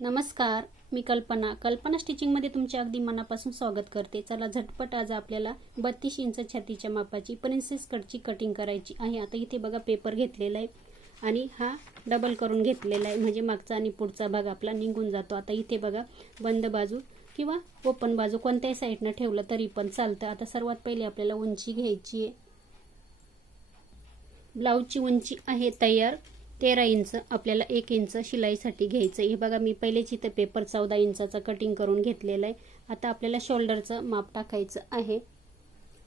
नमस्कार मी कल्पना. कल्पना स्टिचिंगमध्ये तुमच्या अगदी मनापासून स्वागत करते. चला झटपट आज आपल्याला बत्तीस इंच छातीच्या मापाची प्रिन्सेस कटची कटिंग करायची आहे. आता इथे बघा पेपर घेतलेला आहे आणि हा डबल करून घेतलेला आहे. म्हणजे मागचा आणि पुढचा भाग आपला निघून जातो. आता इथे बघा बंद बाजू किंवा ओपन बाजू कोणत्याही साईडनं ठेवलं तरी पण चालतं. आता सर्वात पहिले आपल्याला उंची घ्यायची आहे. ब्लाऊजची उंची आहे तयार. तेरा इंच आपल्याला एक इंच शिलाईसाठी घ्यायचं हे बघा मी पहिलेच इथं पेपर चौदा इंचाचा कटिंग करून घेतलेलं आहे. आता आपल्याला शोल्डरचं माप टाकायचं आहे.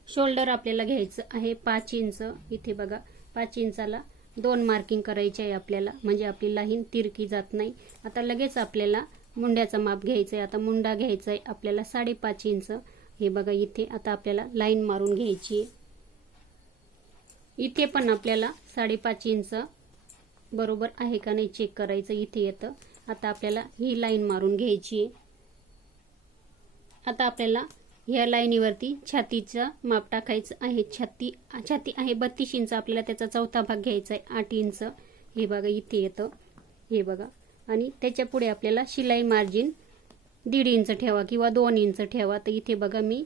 शोल्डर आपल्याला घ्यायचं आहे पाच इंच. इथे बघा पाच इंचाला दोन मार्किंग करायचे आहे आपल्याला. म्हणजे आपली लाईन तिरकी जात नाही. आता लगेच आपल्याला मुंड्याचं माप घ्यायचं आहे. आता मुंडा घ्यायचा आहे आपल्याला साडेपाच इंच. हे बघा इथे आता आपल्याला लाईन मारून घ्यायची आहे. इथे पण आपल्याला साडेपाच इंच बरोबर आहे का नाही चेक करायचं इथे येतं. आता आपल्याला ही लाईन मारून घ्यायची आहे. आता आपल्याला ह्या लाईनीवरती छातीचं माप टाकायचं आहे. छाती छाती आहे बत्तीस इंच. आपल्याला त्याचा चौथा भाग घ्यायचा आहे आठ इंच. हे बघा इथे येतं. हे बघा. आणि त्याच्या पुढे आपल्याला शिलाई मार्जिन दीड इंच ठेवा किंवा दोन इंच ठेवा. तर इथे बघा मी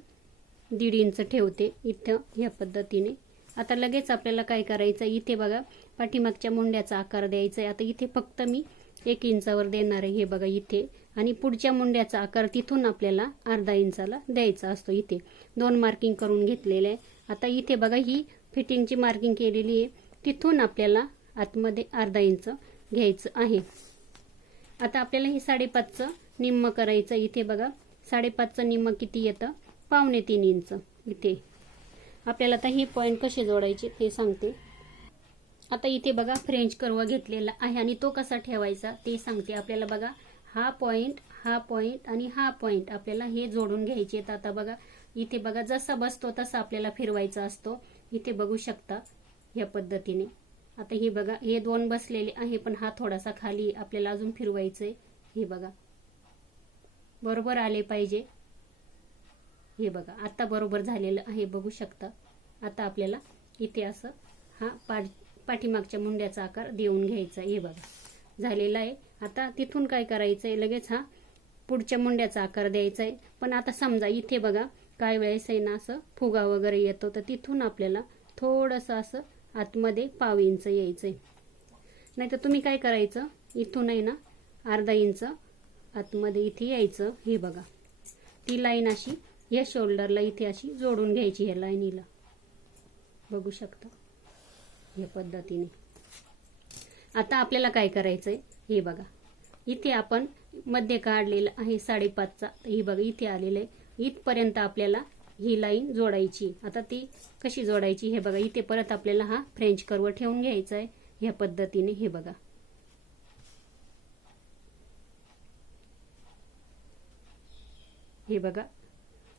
दीड इंच ठेवते इथं ह्या पद्धतीने. आता लगेच आपल्याला काय करायचं इथे बघा पाठीमागच्या मुंड्याचा आकार द्यायचा आहे. आता इथे फक्त मी एक इंचावर देणार आहे. हे बघा इथे. आणि पुढच्या मुंड्याचा आकार तिथून आपल्याला अर्धा इंचाला द्यायचा असतो इथे. दोन मार्किंग करून घेतलेले आहे. आता इथे बघा ही फिटिंगची मार्किंग केलेली आहे. तिथून आपल्याला आतमध्ये अर्धा इंच घ्यायचं आहे. आता आपल्याला हे साडेपाचचं निम्म करायचं इथे बघा साडेपाचचं निम्म किती येतं? पावणे तीन इंच. इथे. आपल्याला आता ही पॉईंट कसे जोडायचे ते सांगते. आता इथे बघा फ्रेंच कर्व घेतलेला आहे आणि तो कसा ठेवायचा ते सांगते आपल्याला बघा. हा पॉईंट हा पॉईंट आणि हा पॉईंट आपल्याला हे जोडून घ्यायचे आहेत. आता बघा इथे बघा जसा बसतो तसा आपल्याला फिरवायचा असतो. इथे बघू शकता या पद्धतीने. आता हे बघा हे दोन बसलेले आहे पण हा थोडासा खाली आपल्याला अजून फिरवायचंय. हे बघा. बरोबर आले पाहिजे. हे बघा आता बरोबर झालेलं आहे बघू शकता. आता आपल्याला इथे असं हा पार्ट पाठीमागच्या मुंड्याचा आकार देऊन घ्यायचा. हे बघा. झालेला आहे. आता तिथून काय करायचं आहे लगेच हा पुढच्या मुंड्याचा आकार द्यायचा आहे पण आता समजा इथे बघा काय वेळेस आहे ना असं फुगा वगैरे येतो तर तिथून आपल्याला थोडंसं असं आतमध्ये पाव इंच यायचं आहे नाही तर तुम्ही काय करायचं? इथून आहे ना अर्धा इंच आतमध्ये इथे यायचं. हे बघा. ती लाईन अशी या शोल्डरला इथे अशी जोडून घ्यायची ह्या लाईनीला. बघू शकता? या पद्धतीने. आता आपल्याला काय करायचं आहे हे बघा. इथे आपण मध्ये काढलेलं आहे साडेपाचचा. हे बघा इथे आलेलं आहे. इथपर्यंत आपल्याला ही लाईन जोडायची आता ती कशी जोडायची? हे बघा इथे परत आपल्याला हा फ्रेंच कर्व ठेवून घ्यायचा आहे. ह्या पद्धतीने हे बघा. हे बघा.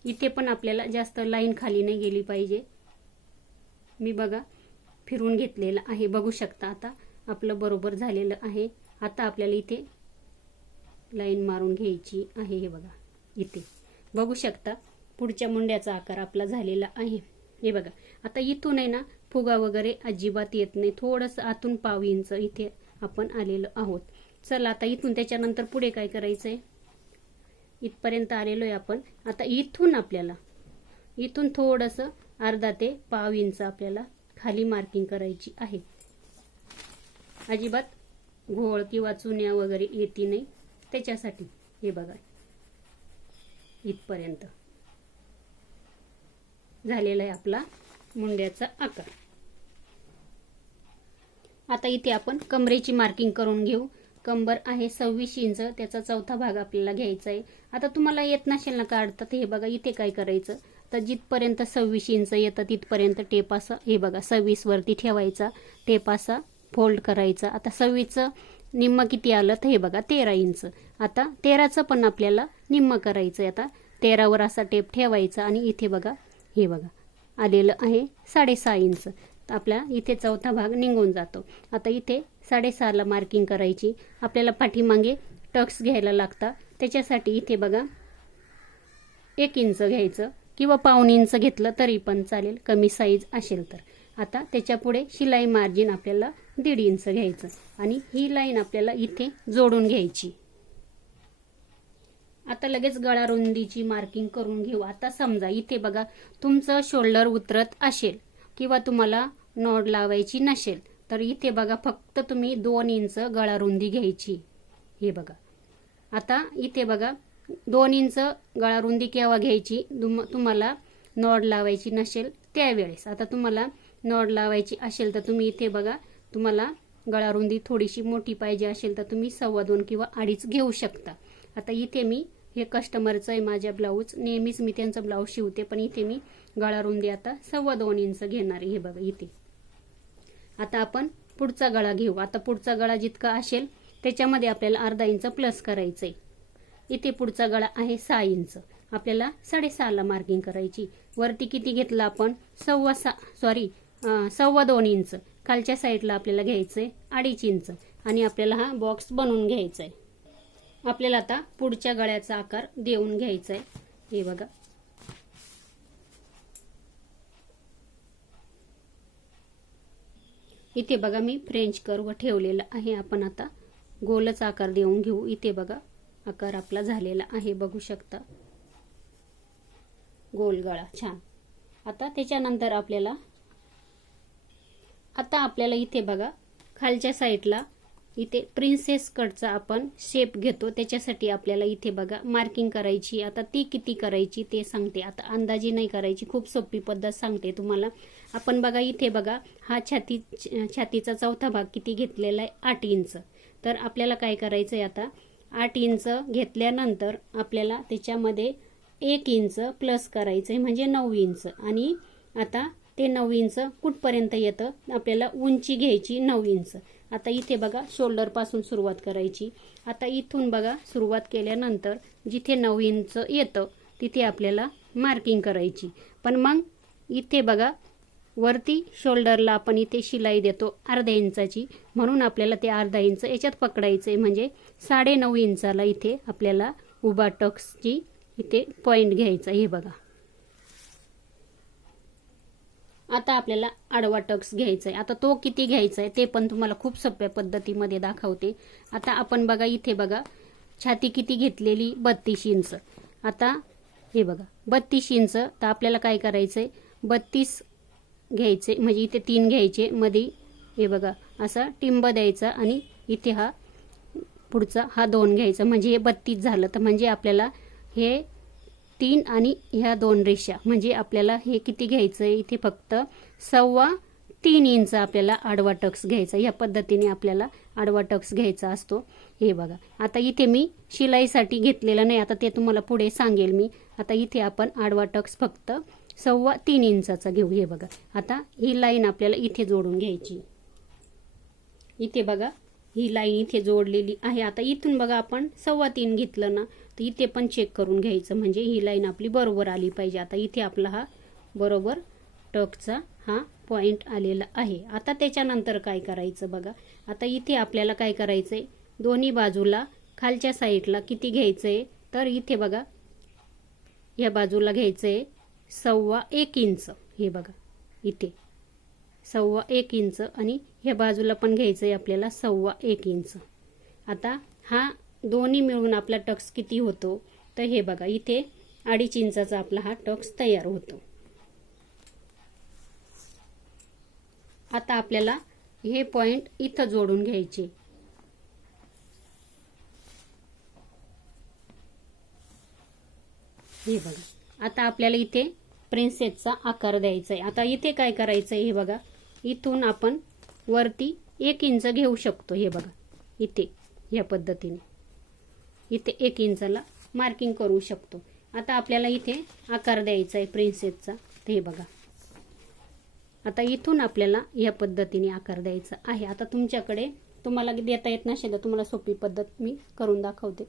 इथे पण आपल्याला जास्त लाईन खाली नाही गेली पाहिजे. मी बघा फिरून घेतलेलं आहे. बघू शकता आता आपलं बरोबर झालेलं आहे. आता आपल्याला इथे लाईन मारून घ्यायची आहे हे बघा. इथे. बघू शकता पुढच्या मुंड्याचा आकार आपला झालेला आहे. हे बघा. आता इथून आहे ना फुगा वगैरे अजिबात येत नाही. थोडंसं आतून पाव इंच इथे आपण आलेलो आहोत. चला आता इथून त्याच्यानंतर पुढे काय करायचं आहे इथपर्यंत आलेलो आहे आपण. आता इथून आपल्याला इथून थोडंसं अर्धा ते पाव इंच आपल्याला खाली मार्किंग करायची आहे. अजिबात घोळ किंवा चुन्या वगैरे येते नाही. त्याच्यासाठी हे बघा. इथपर्यंत. झालेला आहे आपला मुंड्याचा आकार. आता इथे आपण कमरेची मार्किंग करून घेऊ. कंबर आहे सव्वीस इंच त्याचा चौथा भाग आपल्याला घ्यायचा आहे. आता तुम्हाला येत नसेल ना काढतात हे बघा इथे काय करायचं? तर जिथपर्यंत सव्वीस इंच येतं तिथपर्यंत टेप असा हे बघा सव्वीसवरती ठेवायचा टेप असा फोल्ड करायचा. आता सव्वीसचं निम्म किती आलं तर हे बघा तेरा इंच. आता तेराचं पण आपल्याला निम्म करायचं आहे आता तेरावर असा टेप ठेवायचा आणि इथे बघा हे बघा आलेलं आहे साडेसहा इंच. आपला इथे चौथा भाग निघून जातो. आता इथे साडेसहाला मार्किंग करायची. आपल्याला पाठीमागे टक्स घ्यायला लागता. त्याच्यासाठी इथे बघा एक इंच घ्यायचं. किंवा पाऊण इंच घेतलं तरी पण चालेल कमी साईज असेल तर. आता त्याच्या पुढे शिलाई मार्जिन आपल्याला दीड इंच घ्यायचं आणि ही लाईन आपल्याला इथे जोडून घ्यायची. आता लगेच गळा रुंदीची मार्किंग करून घेऊ. आता समजा इथे बघा तुमचं शोल्डर उतरत असेल किंवा तुम्हाला नॉड लावायची नसेल तर इथे बघा फक्त तुम्ही दोन इंच गळा रुंदी घ्यायची. हे बघा. आता इथे बघा दोन इंच गळा रुंदी केव्हा घ्यायची? तुम तुम्हाला नॉड लावायची नसेल त्यावेळेस. आता तुम्हाला नॉड लावायची असेल तर तुम्ही इथे बघा तुम्हाला गळा रुंदी थोडीशी मोठी पाहिजे असेल तर तुम्ही सव्वा दोन किंवा अडीच घेऊ शकता. आता इथे मी हे कस्टमरचं आहे माझ्या ब्लाऊज. नेहमीच मी त्यांचं ब्लाऊज शिवते पण इथे मी गळा रुंदी आता सव्वा दोन इंच घेणार आहे. हे बघा इथे. आता आपण पुढचा गळा घेऊ. आता पुढचा गळा जितका असेल त्याच्यामध्ये आपल्याला अर्धा इंच प्लस करायचं आहे इथे पुढचा गळा आहे सहा इंच. आपल्याला साडेसहाला मार्किंग करायची. वरती किती घेतलं आपण? सव्वा सा सॉरी सव्वा दोन इंच. खालच्या साईडला आपल्याला घ्यायचं आहे अडीच इंच. आणि आपल्याला हा बॉक्स बनवून घ्यायचा आहे आपल्याला आता पुढच्या गळ्याचा आकार देऊन घ्यायचा आहे हे बघा. इथे बघा मी फ्रेंच कर्व ठेवलेला आहे. आपण आता गोलच आकार देऊन घेऊ. इथे बघा. आकार आपला झालेला आहे बघू शकता. गोल गळा छान. आता त्याच्यानंतर आपल्याला आता आपल्याला इथे बघा खालच्या साईडला इथे प्रिन्सेस कटचा आपण शेप घेतो. त्याच्यासाठी आपल्याला इथे बघा मार्किंग करायची. आता ती किती करायची ते सांगते. आता अंदाजी नाही करायची खूप सोपी पद्धत सांगते तुम्हाला. आपण बघा इथे बघा हा छाती छातीचा चौथा भाग किती घेतलेला आहे? आठ इंच. तर आपल्याला काय करायचं आहे आता? आठ इंच घेतल्यानंतर आपल्याला त्याच्यामध्ये एक इंच प्लस करायचं आहे म्हणजे नऊ इंच. आणि आता ते नऊ इंच कुठपर्यंत येतं? आपल्याला उंची घ्यायची नऊ इंच. आता इथे बघा शोल्डरपासून सुरुवात करायची. आता इथून बघा सुरुवात केल्यानंतर जिथे नऊ इंच येतं तिथे आपल्याला मार्किंग करायची. पण मग इथे बघा वरती शोल्डरला आपण इथे शिलाई देतो अर्ध्या इंचाची. म्हणून आपल्याला ते अर्धा इंच याच्यात पकडायचं आहे म्हणजे साडे नऊ इंचाला इथे आपल्याला उभा टक्सची इथे पॉईंट घ्यायचा हे बघा. आता आपल्याला आडवा टक्स घ्यायचा आहे आता तो किती घ्यायचा आहे ते पण तुम्हाला खूप सोप्या पद्धतीमध्ये दाखवते. आता आपण बघा इथे बघा छाती किती घेतलेली? बत्तीस इंच. आता हे बघा बत्तीस इंच. तर आपल्याला काय करायचं आहे बत्तीस घ्यायचे म्हणजे इथे तीन घ्यायचे मध्ये हे बघा असा टिंब द्यायचा आणि इथे हा पुढचा हा दोन घ्यायचा. म्हणजे हे बत्तीस झालं तर म्हणजे आपल्याला हे तीन आणि ह्या दोन रेषा म्हणजे आपल्याला हे किती घ्यायचं आहे इथे फक्त सव्वा तीन इंच आपल्याला आडवा टक्स घ्यायचा. या पद्धतीने आपल्याला आडवा टक्स घ्यायचा असतो. हे बघा आता इथे मी शिलाईसाठी घेतलेलं नाही आता ते तुम्हाला पुढे सांगेल मी. आता इथे आपण आडवा टक्स फक्त सव्वा तीन इंचाचा घेऊ. हे बघा. आता ही लाईन आपल्याला इथे जोडून घ्यायची. इथे बघा. ही लाईन इथे जोडलेली आहे. आता इथून बघा आपण सव्वा तीन घेतलं ना तर इथे पण चेक करून घ्यायचं. म्हणजे ही लाईन आपली बरोबर आली पाहिजे. आता इथे आपला हा बरोबर टकचा हा पॉइंट आलेला आहे. आता त्याच्यानंतर काय करायचं बघा. आता इथे आपल्याला काय करायचंय? दोन्ही बाजूला खालच्या साईडला किती घ्यायचंय? तर इथे बघा. या बाजूला घ्यायचंय सव्वा एक इंच. हे बघा इथे. सव्वा एक इंच आणि ह्या बाजूला पण घ्यायचं आहे आपल्याला सव्वा एक इंच. आता हा दोन्ही मिळून आपला टक्स किती होतो? तर हे बघा इथे अडीच इंचाचा आपला हा टक्स तयार होतो. आता आपल्याला हे पॉइंट इथं जोडून घ्यायचे. हे बघा आता आपल्याला इथे प्रिन्सेसचा आकार द्यायचा आहे आता इथे काय करायचं आहे हे बघा. इथून आपण वरती एक इंच घेऊ शकतो हे बघा. इथे ह्या पद्धतीने. इथे एक इंचाला मार्किंग करू शकतो. आता आपल्याला इथे आकार द्यायचा आहे प्रिन्सेसचा ते बघा. आता इथून आपल्याला या पद्धतीने आकार द्यायचा आहे. आता तुमच्याकडे तुम्हाला देता येत नसेल तर तुम्हाला सोपी पद्धत मी करून दाखवते.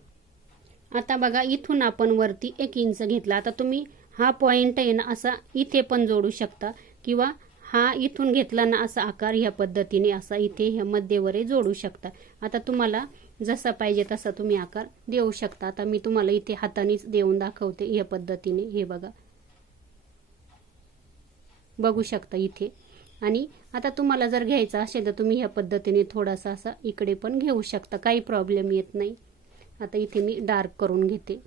आता बघा इथून आपण वरती एक इंच घेतला. आता तुम्ही हा पॉइंट आहे ना असा इथे पण जोडू शकता. किंवा हा इथून घेतला ना असा आकार ह्या पद्धतीने असा इथे ह्या मध्यवरे जोडू शकता. आता तुम्हाला जसा पाहिजे तसा तुम्ही आकार देऊ शकता. आता मी तुम्हाला इथे हातानेच देऊन दाखवते ह्या पद्धतीने. हे बघा. बघू शकता इथे. आणि आता तुम्हाला जर घ्यायचा असेल तर तुम्ही ह्या पद्धतीने थोडासा असा इकडे पण घेऊ शकता. काही प्रॉब्लेम येत नाही. आता इथे मी डार्क करून घेते.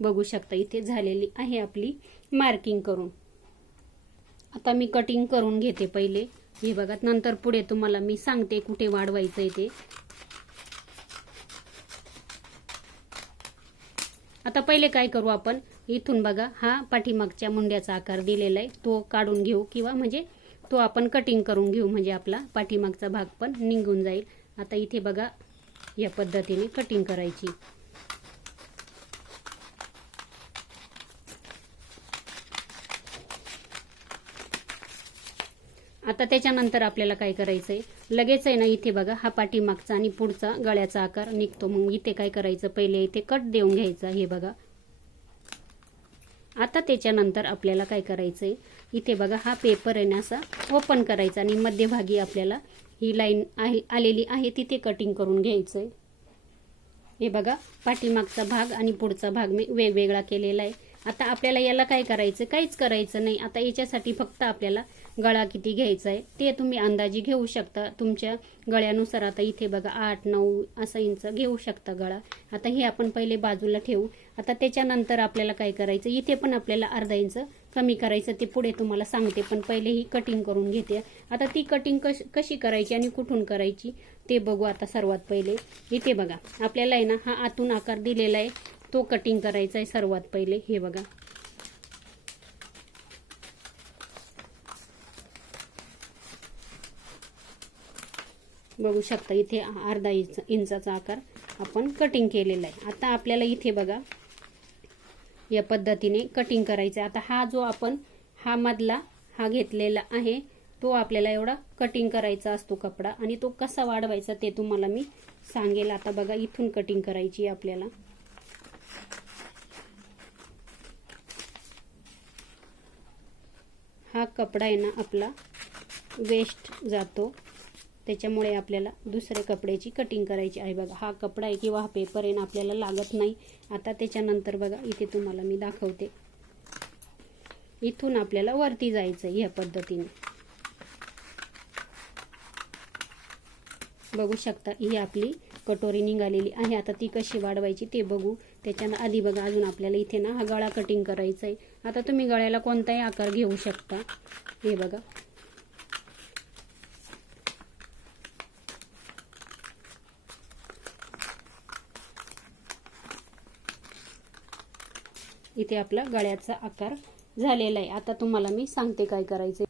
बघू शकता इथे झालेली आहे आपली मार्किंग करून. आता मी कटिंग करून घेते पहिले. हे बघा नंतर पुढे तुम्हाला मी सांगते कुठे वाढवायचं आहे ते. आता पहिले काय करू आपण? इथून बघा हा पाठीमागच्या मुंड्याचा आकार दिलेला आहे. तो काढून घेऊ किंवा म्हणजे तो आपण कटिंग करून घेऊ म्हणजे आपला पाठीमागचा भाग पण निघून जाईल. आता इथे बघा या पद्धतीने कटिंग करायची. आता त्याच्यानंतर आपल्याला काय करायचं आहे लगेच आहे ना इथे बघा हा पाठीमागचा आणि पुढचा गळ्याचा आकार निघतो. मग इथे काय करायचं? पहिले इथे कट देऊन घ्यायचा हे बघा. आता त्याच्यानंतर आपल्याला काय करायचं आहे इथे बघा हा पेपर आहे ना असा ओपन करायचा आणि मध्यभागी आपल्याला ही लाईन आहे आलेली आहे तिथे कटिंग करून घ्यायचं आहे हे बघा पाठीमागचा भाग आणि पुढचा भाग मी वेगवेगळा केलेला आहे. आता आपल्याला याला काय करायचं? काहीच करायचं नाही. आता याच्यासाठी फक्त आपल्याला गळा किती घ्यायचा आहे ते तुम्ही अंदाजे घेऊ शकता. तुमच्या गळ्यानुसार आता इथे बघा आठ नऊ असा इंच घेऊ शकता गळा. आता हे आपण पहिले बाजूला ठेवू. आता त्याच्यानंतर आपल्याला काय करायचं? इथे पण आपल्याला अर्धा इंच कमी करायचं ते पुढे तुम्हाला सांगते पण पहिले ही कटिंग करून घेते. आता ती कटिंग कश कशी करायची आणि कुठून करायची ते बघू आता सर्वात पहिले. इथे बघा आपल्याला आहे ना हा आतून आकार दिलेला आहे. तो कटिंग करायचा आहे सर्वात पहिले. हे बघा. बघू शकता इथे अर्धा इंच इंचाचा आकार आपण कटिंग केलेला आहे आता आपल्याला इथे बघा या पद्धतीने कटिंग करायचं आहे आता हा जो आपण हा मधला हा घेतलेला आहे तो आपल्याला एवढा कटिंग करायचा असतो कपडा. आणि तो कसा वाढवायचा ते तुम्हाला मी सांगेल. आता बघा इथून कटिंग करायची आहे आपल्याला. हा कपडा आहे ना आपला वेस्ट जातो. त्याच्यामुळे आपल्याला दुसऱ्या कपड्याची कटिंग करायची आहे. बघा हा कपडा आहे किंवा हा पेपर आहे ना आपल्याला लागत नाही. आता त्याच्यानंतर बघा इथे तुम्हाला मी दाखवते. इथून आपल्याला वरती जायचं ह्या पद्धतीने. बघू शकता ही आपली कटोरी निघालेली आहे. आता ती कशी वाढवायची ते बघू. त्याच्यानं आधी बघा अजून आपल्याला इथे ना हा गळा कटिंग करायचा आहे आता तुम्ही गळ्याला कोणताही आकार घेऊ शकता. हे बघा. इथे आपला गळ्याचा आकार झालेला आहे. आता तुम्हाला मी सांगते काय करायचे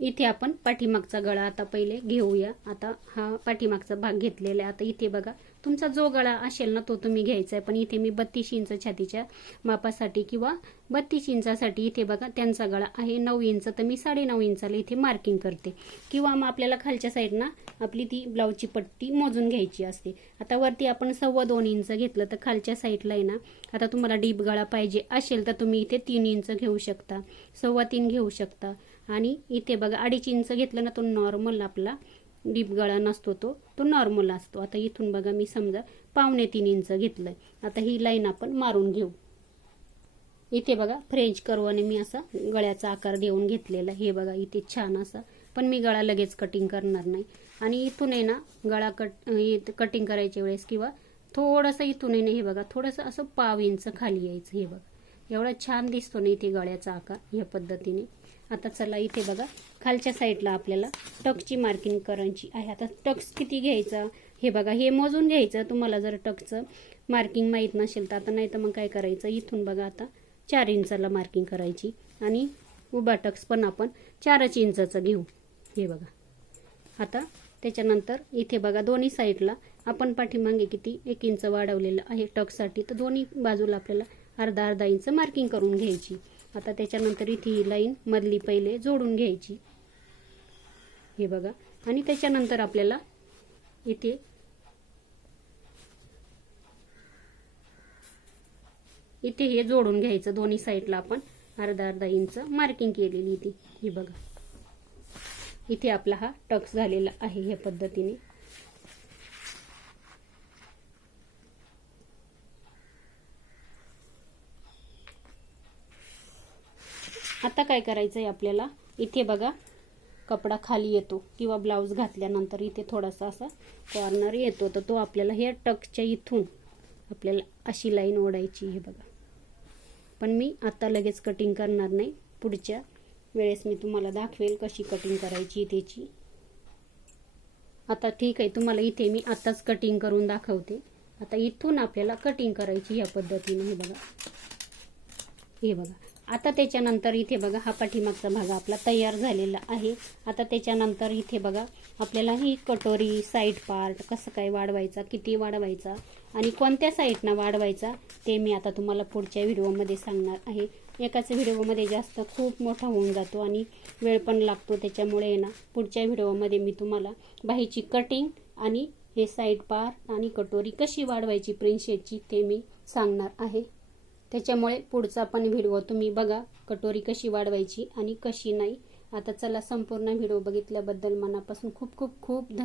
इथे आपण पाठीमागचा गळा आता पहिले घेऊया. आता हा पाठीमागचा भाग घेतलेला आहे. आता इथे बघा तुमचा जो गळा असेल ना तो तुम्ही घ्यायचा आहे पण इथे मी बत्तीस इंच छातीच्या मापासाठी किंवा बत्तीस इंचासाठी इथे बघा त्यांचा गळा आहे नऊ इंच. तर मी साडेनऊ इंचाला इथे मार्किंग करते. किंवा मग आपल्याला खालच्या साईडनं आपली ती ब्लाऊजची पट्टी मोजून घ्यायची असते. आता वरती आपण सव्वा दोन इंच घेतलं तर खालच्या साईडला आहे ना आता तुम्हाला डीप गळा पाहिजे असेल तर तुम्ही इथे तीन इंच घेऊ शकता. सव्वा तीन घेऊ शकता. आणि इथे बघा अडीच इंच घेतलं ना तो नॉर्मल आपला डीप गळा नसतो तो. तो नॉर्मल असतो. आता इथून बघा मी समजा पावणे तीन इंच घेतलंय. आता ही लाईन आपण मारून घेऊ. इथे बघा फ्रेंच करवाने मी असा गळ्याचा आकार देऊन घेतलेला हे बघा इथे छान असा. पण मी गळा लगेच कटिंग करणार नाही. आणि इथून आहे ना गळा कट कटिंग करायच्या वेळेस किंवा थोडंसं इथून आहे ना हे बघा थोडंसं असं पाव इंच खाली यायचं हे बघा. एवढा छान दिसतो ना इथे गळ्याचा आकार या पद्धतीने. आता चला इथे बघा. खालच्या साईडला आपल्याला टक्सची मार्किंग करायची आहे. आता टक्स किती घ्यायचा? हे बघा हे मोजून घ्यायचं. तुम्हाला जर टक्सचं मार्किंग माहीत नसेल तर आता नाही तर मग काय करायचं? इथून बघा आता चार इंचाला मार्किंग करायची. आणि उभा टक्स पण आपण चारच इंचाचं घेऊ. हे बघा. आता त्याच्यानंतर इथे बघा दोन्ही साईडला आपण पाठीमागे किती? एक इंच वाढवलेलं आहे टक्ससाठी तर दोन्ही बाजूला आपल्याला अर्धा अर्धा इंच मार्किंग करून घ्यायची. आता त्याच्यानंतर इथे ही लाईन मधली पहिले जोडून घ्यायची. हे बघा. आणि त्याच्यानंतर आपल्याला इथे इथे हे जोडून घ्यायचं. दोन्ही साईडला आपण अर्धा अर्धा इंच मार्किंग केलेली इथे ही बघा. इथे आपला हा टक्स झालेला आहे ह्या पद्धतीने. आता काय करायचं आहे आपल्याला? इथे बघा कपडा खाली येतो किंवा ब्लाऊज घातल्यानंतर इथे थोडासा असा कॉर्नर येतो. तर तो आपल्याला हे टकच्या इथून आपल्याला अशी लाईन ओढायची हे बघा. पण मी आता लगेच कटिंग करणार नाही. पुढच्या वेळेस मी तुम्हाला दाखवेल कशी कटिंग करायची त्याची. आता ठीक आहे तुम्हाला इथे मी आताच कटिंग करून दाखवते. आता इथून आपल्याला कटिंग करायची या पद्धतीने हे बघा. हे बघा. आता त्याच्यानंतर इथे बघा हा पाठीमागचा भाग आपला तयार झालेला आहे. आता त्याच्यानंतर इथे बघा आपल्याला ही कटोरी साईड पार्ट कसं काय वाढवायचा किती वाढवायचा आणि कोणत्या साईडनं वाढवायचा ते मी आता तुम्हाला पुढच्या व्हिडिओमध्ये सांगणार आहे. एकाच व्हिडिओमध्ये जास्त खूप मोठा होऊन जातो आणि वेळ पण लागतो त्याच्यामुळे ना पुढच्या व्हिडिओमध्ये मी तुम्हाला बाहीची कटिंग आणि हे साईड पार्ट आणि कटोरी कशी वाढवायची प्रिन्सेसची ते मी सांगणार आहे. त्याच्यामुळे पुढचा पण व्हिडिओ तुम्ही बघा कटोरी कशी वाढवायची आणि कशी नाही. आता चला संपूर्ण व्हिडिओ बघितल्याबद्दल मनापासून खूप खूप खूप